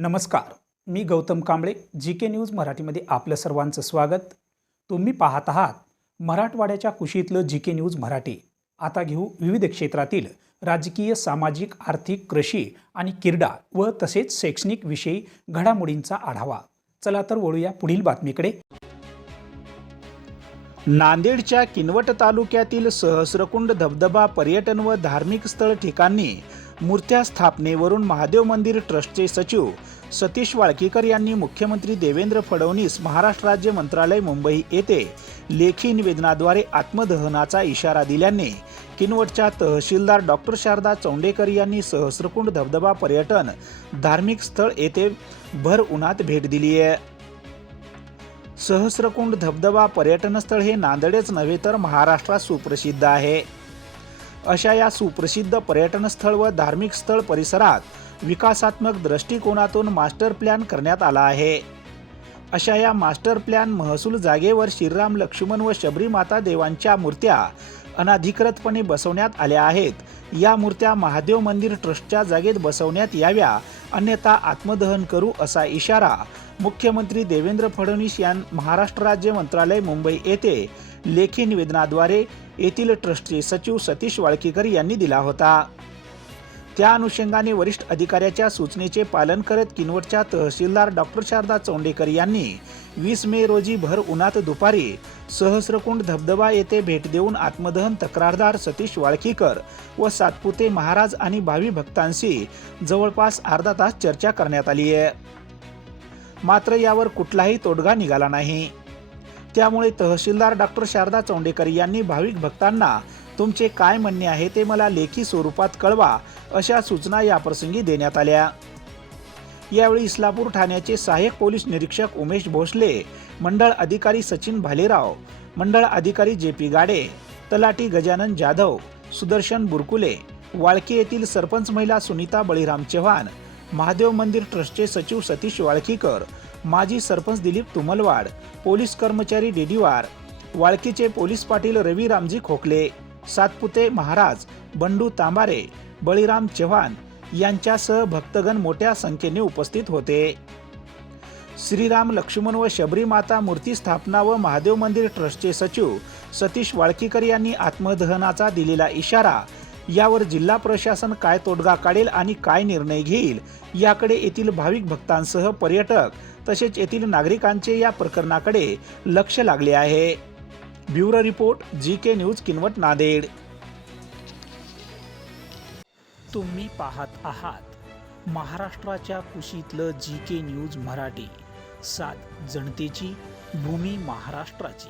नमस्कार मी Gautam Kamble G K news मराठीमध्ये आपलं सर्वांचं स्वागत. तुम्ही पाहत आहात मराठवाड्याच्या कुशीतलं जी के न्यूज मराठी. आता घेऊ विविध क्षेत्रातील राजकीय सामाजिक आर्थिक कृषी आणि क्रीडा व तसेच शैक्षणिक विषयी घडामोडींचा आढावा. चला तर वळूया पुढील बातमीकडे. नांदेडच्या किनवट तालुक्यातील सहस्रकुंड धबधबा पर्यटन व धार्मिक स्थळ ठिकाणी मूर्त्या स्थापनेवरून महादेव मंदिर ट्रस्टचे सचिव सतीश वाळकीकर यांनी मुख्यमंत्री देवेंद्र फडणवीस महाराष्ट्र राज्य मंत्रालय मुंबई येथे लेखी निवेदनाद्वारे आत्मदहनाचा इशारा दिल्याने किनवटच्या तहसीलदार डॉक्टर शारदा चौंडेकर यांनी सहस्रकुंड धबधबा पर्यटन धार्मिक स्थळ येथे भर उन्हात भेट दिली आहे. सहस्रकुंड धबधबा पर्यटनस्थळ हे नांदेडच नव्हे तर महाराष्ट्रात सुप्रसिद्ध आहे. अशा या सुप्रसिद्ध पर्यटनस्थळ व धार्मिक स्थळ परिसरात विकासात्मक दृष्टिकोनातून मास्टर प्लॅन करण्यात आला आहे. अशा या मास्टर प्लॅन महसूल जागेवर श्रीराम लक्ष्मण व शबरी माता देवांच्या मूर्त्या अनाधिकृतपणे बसवण्यात आल्या आहेत. या मूर्त्या महादेव मंदिर ट्रस्टच्या जागेत बसवण्यात याव्या अन्यथा आत्मदहन करू असा इशारा मुख्यमंत्री देवेंद्र फडणवीस यां महाराष्ट्र राज्य मंत्रालय मुंबई येथे लेखी निवेदनाद्वारे येथील ट्रस्टचे सचिव सतीश वाळकीकर यांनी दिला होता. त्या अनुषंगाने वरिष्ठ अधिकाऱ्याच्या सूचनेचे पालन करत किनवटच्या तहसीलदार डॉक्टर शारदा चौंडेकर यांनी वीस मे रोजी भर उन्हात दुपारी सहस्रकुंड धबधबा येथे भेट देऊन आत्मदहन तक्रारदार सतीश वाळकीकर व सातपुते महाराज आणि भावी भक्तांशी जवळपास अर्धा तास चर्चा करण्यात आली आहे मात्र यावर कुठलाही तोडगा निघाला नाही. त्यामुळे तहसीलदार डॉक्टर शारदा चौंडेकर यांनी भाविक भक्तांना तुमचे काय म्हणणे आहे ते मला लेखी स्वरूपात कळवा अशा सूचना याप्रसंगी देण्यात आल्या. यावेळी इस्लापूर ठाण्याचे सहाय्यक पोलीस निरीक्षक उमेश भोसले मंडळ अधिकारी सचिन भालेराव मंडळ अधिकारी जे पी गाडे तलाटी गजानन जाधव सुदर्शन बुरकुले वाळकी येथील सरपंच महिला सुनीता बळीराम चव्हाण महादेव मंदिर ट्रस्टचे सचिव सतीश वाळकीकर माजी सरपंच दिलीप तुमलवाड पोलीस कर्मचारी डेडीवार वाळकीचे पोलीस पाटील रवी रामजी खोकले सातपुते महाराज बंडू तांबारे बळीराम चव्हाण यांच्यासह भक्तगण मोठ्या संख्येने उपस्थित होते. श्रीराम लक्ष्मण व शबरी माता मूर्ती स्थापना व महादेव मंदिर ट्रस्टचे सचिव सतीश वाळकीकर यांनी आत्मदहनाचा दिलेला इशारा यावर जिल्हा प्रशासन काय तोडगा काढेल आणि काय निर्णय घेईल याकडे येथील भाविक भक्तांसह पर्यटक तसेच येथील नागरिकांचे या प्रकरणाकडे लक्ष लागले आहे. Bureau report G K news Kinwat Nanded. तुम्ही पाहत आहात महाराष्ट्राच्या कुशीतलं जी के न्यूज मराठी. सात जनतेची भूमी महाराष्ट्राची.